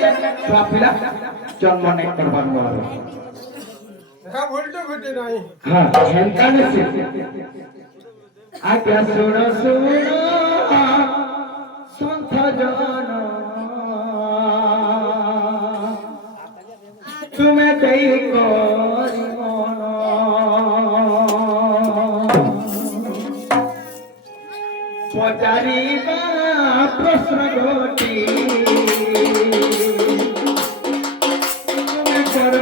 ଛୁଆ ପିଲା ଜନ୍ମ ନେଇ କରବାର ମୋର হ্যাঁ ভুলটা ঘটে নাই হ্যাঁ হেনকানে সে আজ্ঞা শুণ শুণ সন্থ জন তুমি দেই করি মন পচারিবা প্রশ্ন গোটি তুমি কর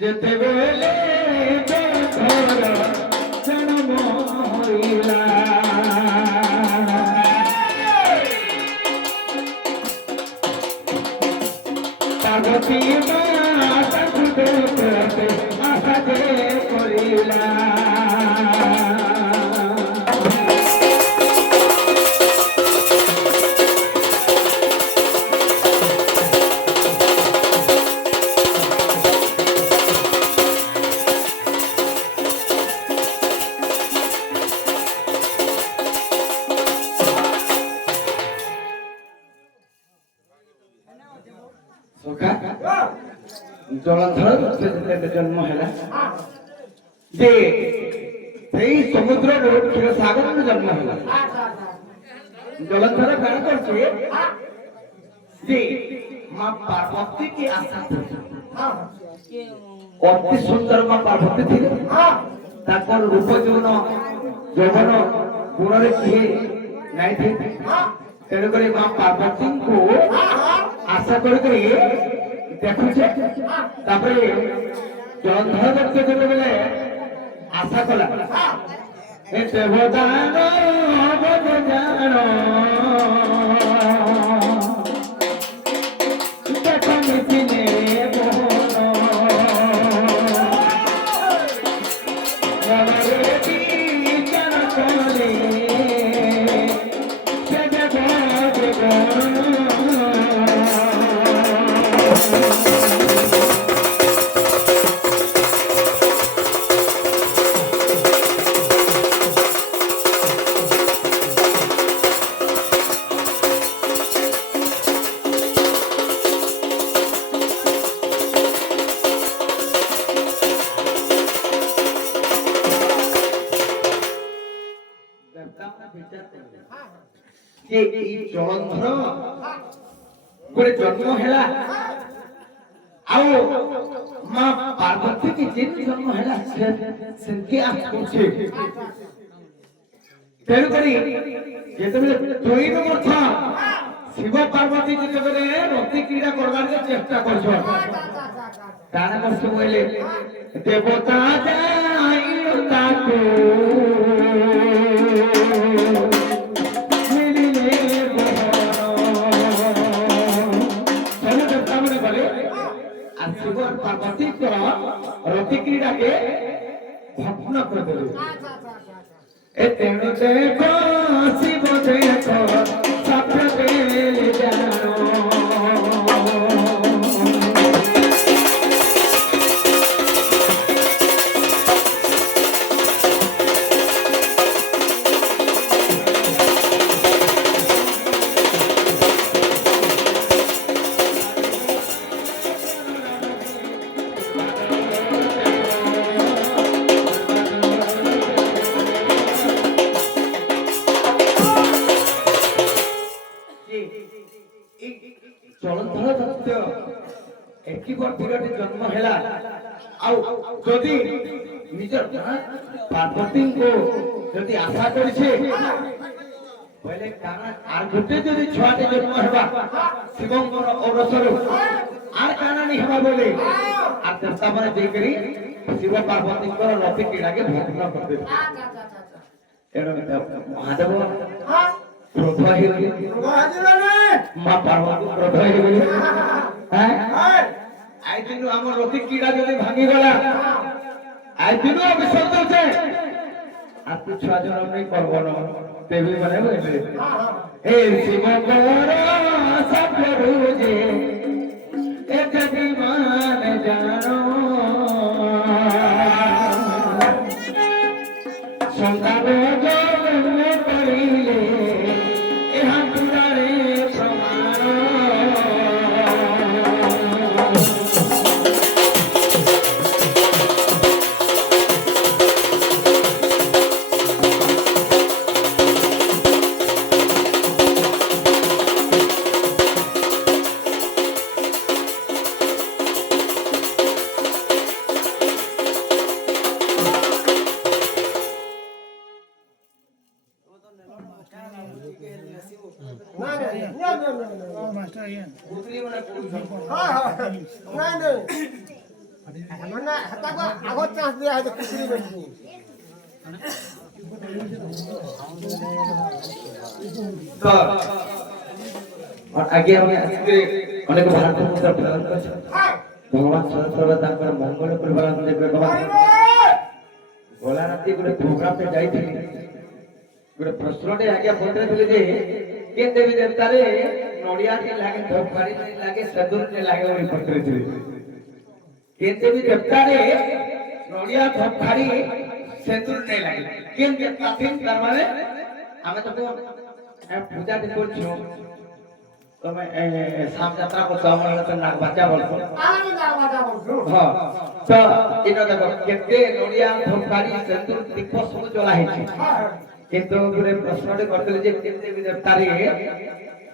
যেতে বেলে জন্ম হইলা পার্বতী মাতা খুঁজে আশা যে করিলা জলন্ধর জন্ম ହେଲା যে সেই সমুদ্র ক্ষীরসাগর জন্ম ହେଲା জলন্ধর কারণ করছে যে মা পার্বতী की आशा অতি সুন্দর মা পার্বতী ଥିଲେ ତାଙ୍କର ରୂପ ଯୌବନ ଗୁଣରେ କିଏ ନାଇଁ ଥିଲେ ତେଣୁକରି ମା ପାର୍ବତୀଙ୍କୁ ଆଶା କରିକରି দেখুছে তারপরে জলন্ধর ব্যক্তি যেতবেলে আশা কলা এ দেবদান বদজান দেখো মিছিলে মোহন মনরে বিচার করে সে দেব যে এই জলন্ধর করে জন্ম ହେଲା ଆଉ মা পার্বতী কি যে জন্ম ହେଲା সেনকে আসছে তেଣୁ କରି ଯେତେବେଳେ ଦୁଇ ନମ୍ବର ଥା ଶିବ ପାର୍ବତୀ ଯେତେବେଳେ ରତି କ୍ରୀଡ଼ା କରବାର ଚେଷ୍ଟା କରୁଛ କାରଣ କଷ୍ଟ କହିଲେ ଦେବତା ଯାଇ ତାକୁ पार्वती रति क्रीड़ा के भग्न कर देले ए तेणु देखो शिव देखो सत्य देले जानो जन्म है निज पार्वती को जदि आशा करे गोटे जदि छुआटे जन्म है शिवंकर औरसर आर काना नहीं हवा बोले आर चेष्टा माने देकरी शिव पार्वती रति क्रीड़ा के भग्न कर दे महादेव କ୍ରୋଧ ହେଇଗଲି ମା ପାର୍ବତୀ କ୍ରୋଧ ହେଇଗଲି ଆଇଥିଲୁ ଆମ ରତି କିଡ଼ା ଯଦି ଭାଙ୍ଗିଗଲା ଆଇଥିଲୁ ଅଭିଷେକ ଦଉଛେ আর তুই ছয় জন নেই করবো না দেবী মানে বলবে হে শিব কর সফল যে এ দেবী মানে জানো সন্তান জন্ম করিলে ইহা পুরারে প্রমাণ আগত চান্স দিয়া হয়তো খুচরি করছি তো আগে আমি আজকে অনেক ভালো কথা প্রদান করছি ভগবান সর্বদা তাঙ্কর মঙ্গল করিবার দেখবে ভগবান গলা রাতে গোটে প্রোগ্রামে যাইଥିଲି গোটে প্রশ্নଟେ ଆଜ୍ଞା ପଚାରିଥିଲେ ଯେ କେ ଦେବୀ ଦେବତାରେ ନଡ଼ିଆଟେ ଲାଗେ ଧୂପକାଠି ଲାଗେ ସେନ୍ଦୁରଟେ ଲାଗେ ବୋଲି ପଚାରିଥିଲେ କେ ଦେବୀ ଦେବତାରେ ନଡ଼ିଆ ଧୂପକାଠି ସେନ୍ଦୁର ନେ ଲାଗେ କେ ଦେବତା ଥିନ୍ ତାମାନେ ଆମେ ତ ପୂଜାଟେ କରୁଛୁ ତମେ ସାମ ଯାତ୍ରା କରୁଛ ଆମର ତ ନାଗ ବାଜା ବୋଲছো ହଁ ତ ଏଇଟା ଦେଖ କେତେ ନଡ଼ିଆ ଧୂପକାଠି ସେନ୍ଦୁର ଦୀପ ସବୁ ଜଳା ହେଇଛି কিন্তু গোটে প্রশ্নটি করলে যে কেতে দেবতারে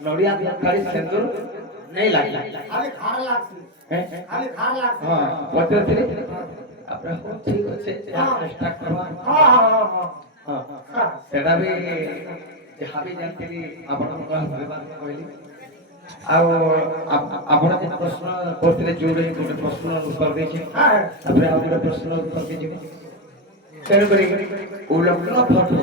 নড়িয়া ধূপকাঠি সেন্দুর নেই লাগলা খালি খার লাগছে খালি খার লাগছে হ্যাঁ পচারছিলে আপনি ঠিক আছে চেষ্টা করবা হ্যাঁ সেটা भी যাহা भी জানতেলি আপনার কহিলি ଆଉ ଆପଣ ଯେ ପ୍ରଶ୍ନ କରିଥିଲେ ଯୋଉଟା ଗୋଟେ ପ୍ରଶ୍ନ ଉତ୍ତର ଦେଇଛି ତାପରେ ଆଉ ଗୋଟେ ପ୍ରଶ୍ନ ଉତ୍ତର ଦେଇଯିବେ ତେଣୁକରି ଉଲଗ୍ନ ଫଟ